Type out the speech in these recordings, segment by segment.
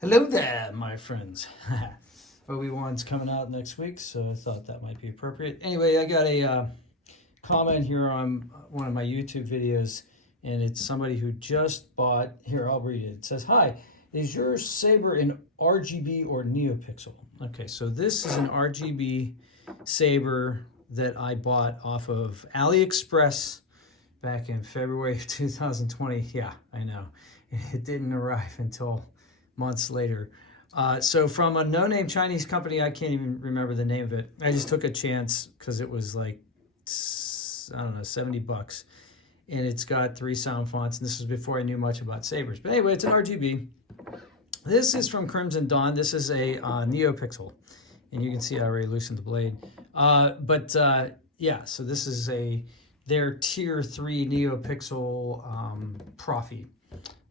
Hello there, my friends. Obi-Wan's coming out next week, so I thought that might be appropriate. Anyway, I got a comment here on one of my YouTube videos, and it's somebody who just bought. Here, I'll read it. It says, "Hi, is your saber in RGB or NeoPixel?" Okay, so this is an RGB saber that I bought off of AliExpress back in February of 2020. Yeah, I know. It didn't arrive until months later. So from a no-name Chinese company, I can't even remember the name of it. I just took a chance because it was like, I don't know, $70. And it's got 3 sound fonts. And this was before I knew much about sabers. But anyway, it's an RGB. This is from Crimson Dawn. This is a NeoPixel. And you can see I already loosened the blade. Yeah, so this is their tier 3 NeoPixel Profi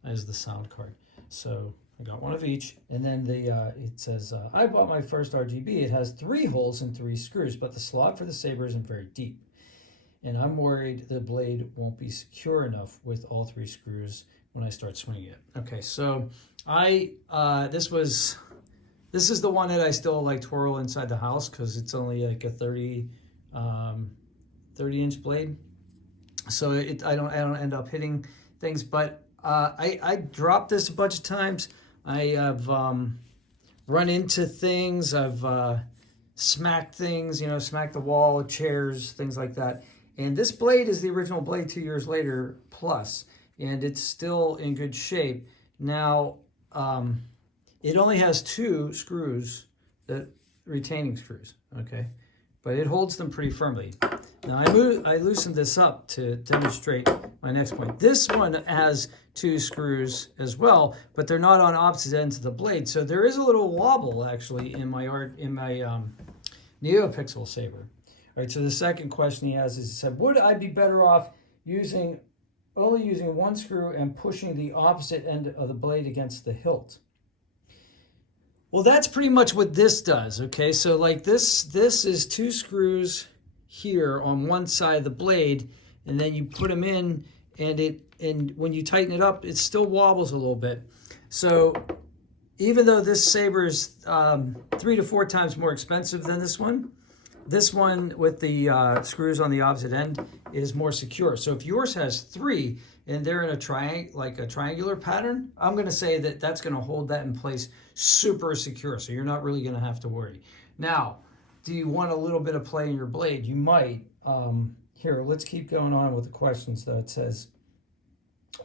as the sound card. So I got one of each, and then it says, I bought my first RGB. It has 3 holes and 3 screws, but the slot for the saber isn't very deep. And I'm worried the blade won't be secure enough with all 3 screws when I start swinging it. Okay, so this is the one that I still like twirl inside the house because it's only like a 30-inch blade. So I don't end up hitting things, but I dropped this a bunch of times. I have run into things. I've smacked things, smacked the wall, chairs, things like that. And this blade is the original blade 2 years later plus, and it's still in good shape. Now, it only has 2 screws, retaining screws, okay? But it holds them pretty firmly. Now, I loosened this up to demonstrate my next point. This one has 2 screws as well, but they're not on opposite ends of the blade. So there is a little wobble actually in my NeoPixel saber. All right, so the second question he has is, he said, would I be better off only using 1 screw and pushing the opposite end of the blade against the hilt? Well, that's pretty much what this does, okay? So like this is 2 screws here on one side of the blade, and then you put them in, and when you tighten it up, it still wobbles a little bit. So even though this saber is 3 to 4 times more expensive than this one with the screws on the opposite end is more secure. So if yours has 3 and they're in a triangular pattern, I'm going to say that that's going to hold that in place super secure. So you're not really going to have to worry. Now, do you want a little bit of play in your blade? You might. Here, let's keep going on with the questions though. It says,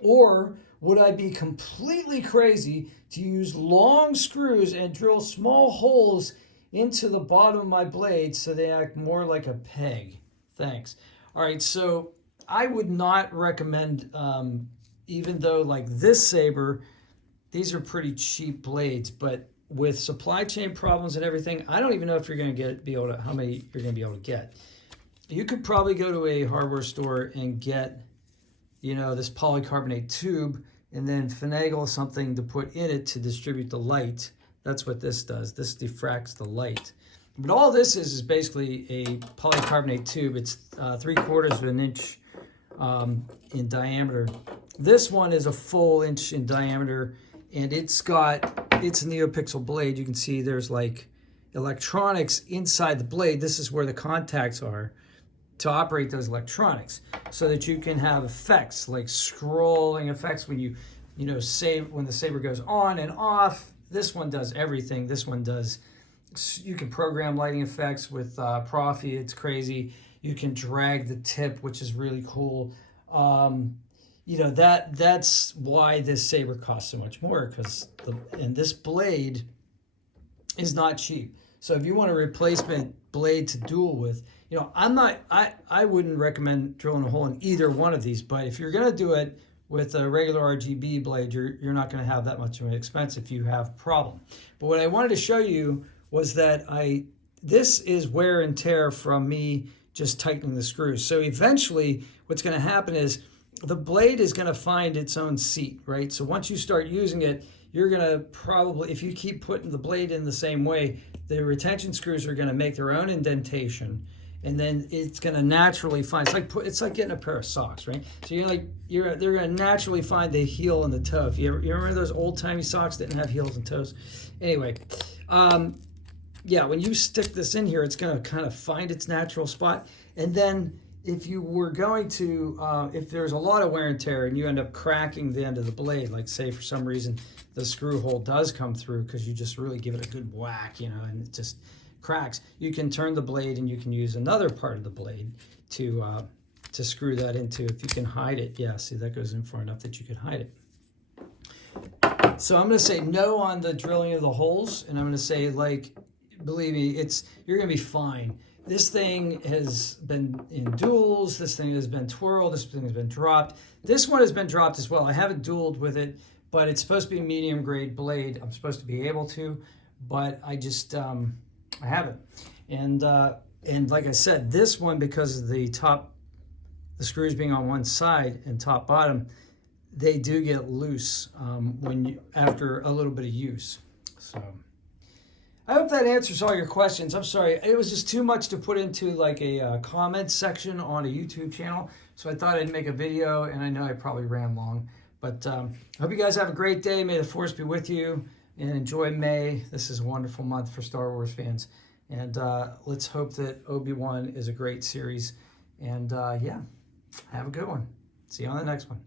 or would I be completely crazy to use long screws and drill small holes into the bottom of my blade so they act more like a peg? Thanks. All right, so I would not recommend, even though like this saber, these are pretty cheap blades, but with supply chain problems and everything, I don't even know if you're going to how many you're going to be able to get. You could probably go to a hardware store and get, this polycarbonate tube and then finagle something to put in it to distribute the light. That's what this does. This diffracts the light. But all this is basically a polycarbonate tube. It's 3/4 of an inch in diameter. This one is a full inch in diameter, and it's a NeoPixel blade. You can see there's like electronics inside the blade. This is where the contacts are to operate those electronics, so that you can have effects like scrolling effects when when the saber goes on and off. This one does everything. This one does, you can program lighting effects with Profi. It's crazy. You can drag the tip, which is really cool. That's why this saber costs so much more, and this blade is not cheap. So if you want a replacement blade to duel with, I wouldn't recommend drilling a hole in either one of these, but if you're going to do it with a regular RGB blade, you're not going to have that much of an expense if you have a problem. But what I wanted to show you was that this is wear and tear from me just tightening the screws. So eventually what's going to happen is the blade is going to find its own seat, right? So once you start using it, you're going to probably, if you keep putting the blade in the same way, the retention screws are going to make their own indentation, and then it's going to naturally find, it's like getting a pair of socks, right? So they're going to naturally find the heel and the toe. If you remember those old timey socks that didn't have heels and toes. Anyway, yeah, when you stick this in here, it's going to kind of find its natural spot. And then if you were going to, if there's a lot of wear and tear and you end up cracking the end of the blade, like say for some reason the screw hole does come through because you just really give it a good whack, and it just cracks, you can turn the blade and you can use another part of the blade to screw that into, if you can hide it. Yeah, see, that goes in far enough that you can hide it. So I'm going to say no on the drilling of the holes, and I'm going to say, like, believe me, you're going to be fine. This thing has been in duels, this thing has been twirled, this thing has been dropped. This one has been dropped as well. I haven't dueled with it, but it's supposed to be a medium grade blade. I'm supposed to be able to, but I just I haven't. And like I said, this one, because of the screws being on one side and top bottom, they do get loose after a little bit of use. So I hope that answers all your questions. I'm sorry, it was just too much to put into like a comment section on a YouTube channel, so I thought I'd make a video, and I know I probably ran long. But I hope you guys have a great day. May the Force be with you, and enjoy May. This is a wonderful month for Star Wars fans. And let's hope that Obi-Wan is a great series. And yeah, have a good one. See you on the next one.